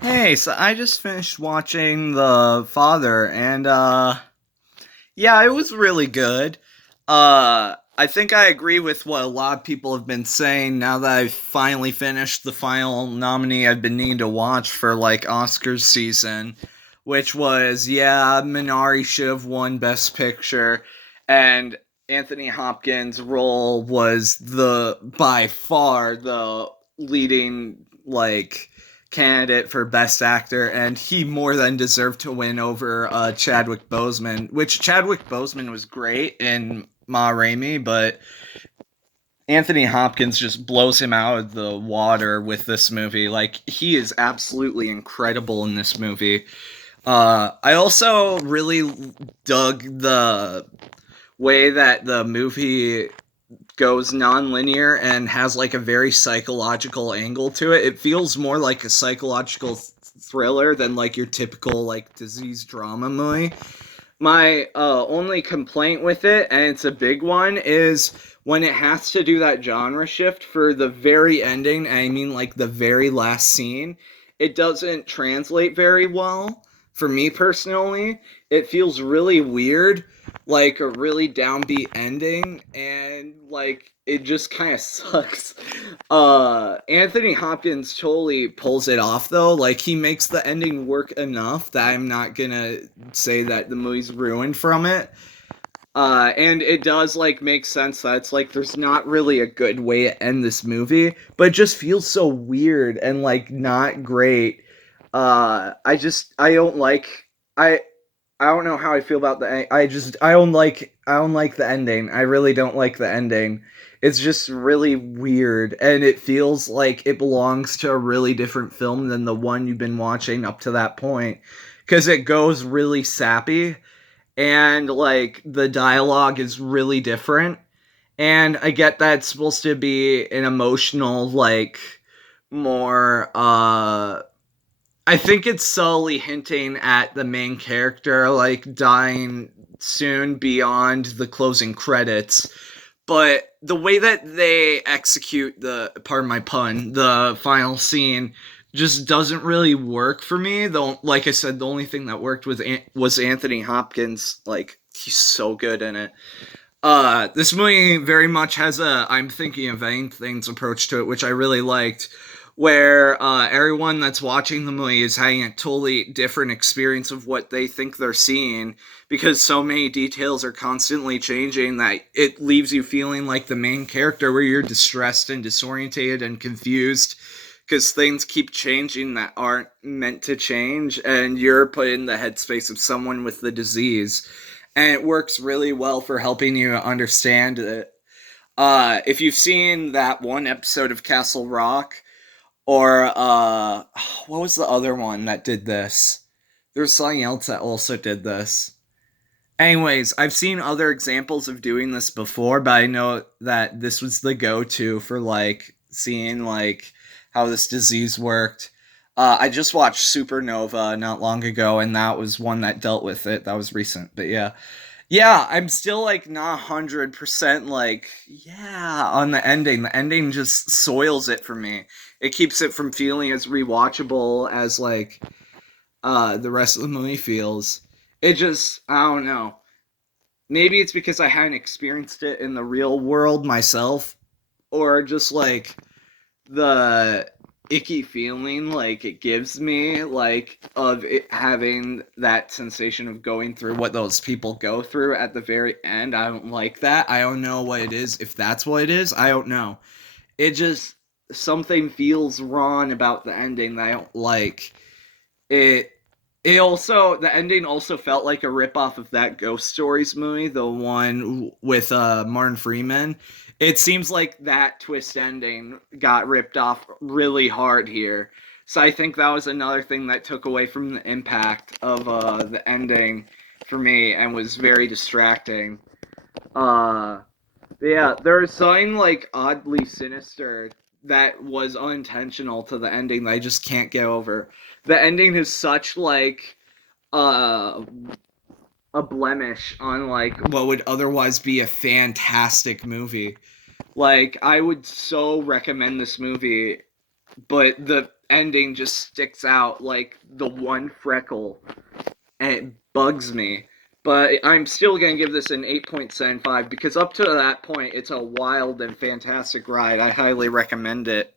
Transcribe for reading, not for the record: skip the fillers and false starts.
Hey, so I just finished watching The Father, and yeah, it was really good. I think I agree with what a lot of people have been saying now that I've finally finished the final nominee I've been needing to watch for like Oscars season, which was yeah, Minari should have won Best Picture, and Anthony Hopkins' role was the by far the leading like candidate for Best Actor, and he more than deserved to win over Chadwick Boseman, which Chadwick Boseman was great in Ma Rainey, but Anthony Hopkins just blows him out of the water with this movie. Like, he is absolutely incredible in this movie. I also really dug the way that the movie goes non-linear and has like a very psychological angle to it. It feels more like a psychological thriller than like your typical like disease drama movie. My only complaint with it, and it's a big one, is when it has to do that genre shift for the very ending. I mean, like the very last scene, it doesn't translate very well for me personally. It feels really weird, like a really downbeat ending, and like it just kind of sucks. Anthony Hopkins totally pulls it off though. Like, he makes the ending work enough that I'm not gonna say that the movie's ruined from it. And it does like make sense that it's like there's not really a good way to end this movie, but it just feels so weird and like not great. I don't like I I don't know how I feel about the. I don't like the ending. I really don't like the ending. It's just really weird, and it feels like it belongs to a really different film than the one you've been watching up to that point, because it goes really sappy, and like the dialogue is really different. And I get that it's supposed to be an emotional, like more I think it's subtly hinting at the main character like dying soon beyond the closing credits. But the way that they execute the, pardon my pun, the final scene just doesn't really work for me. Though, like I said, the only thing that worked was Anthony Hopkins. Like, he's so good in it. This movie very much has a I'm thinking of ending things approach to it, which I really liked, where everyone that's watching the movie is having a totally different experience of what they think they're seeing, because so many details are constantly changing that it leaves you feeling like the main character, where you're distressed and disorientated and confused because things keep changing that aren't meant to change, and you're put in the headspace of someone with the disease, and it works really well for helping you understand it. If you've seen that one episode of Castle Rock, or what was the other one that did this? There's something else that also did this. Anyways, I've seen other examples of doing this before, but I know that this was the go-to for like seeing like how this disease worked. I just watched Supernova not long ago, and that was one that dealt with it. That was recent, but yeah. Yeah, I'm still like not 100% like, yeah, on the ending. The ending just soils it for me. It keeps it from feeling as rewatchable as like the rest of the movie feels. It just, I don't know. Maybe it's because I hadn't experienced it in the real world myself, or just like the icky feeling like it gives me, like of it having that sensation of going through what those people go through at the very end. I don't like that. I don't know what it is. If that's what it is, I don't know. It just, something feels wrong about the ending that I don't like. It also, the ending also felt like a ripoff of that Ghost Stories movie, the one with Martin Freeman. It seems like that twist ending got ripped off really hard here. So I think that was another thing that took away from the impact of the ending for me and was very distracting. Uh, yeah, there's something like oddly sinister that was unintentional to the ending that I just can't get over. The ending is such like uh a blemish on like what would otherwise be a fantastic movie. Like, I would so recommend this movie, but ending just sticks out like the one freckle, and it bugs me. But I'm still going to give this an 8.75 because up to that point, it's a wild and fantastic ride. I highly recommend it.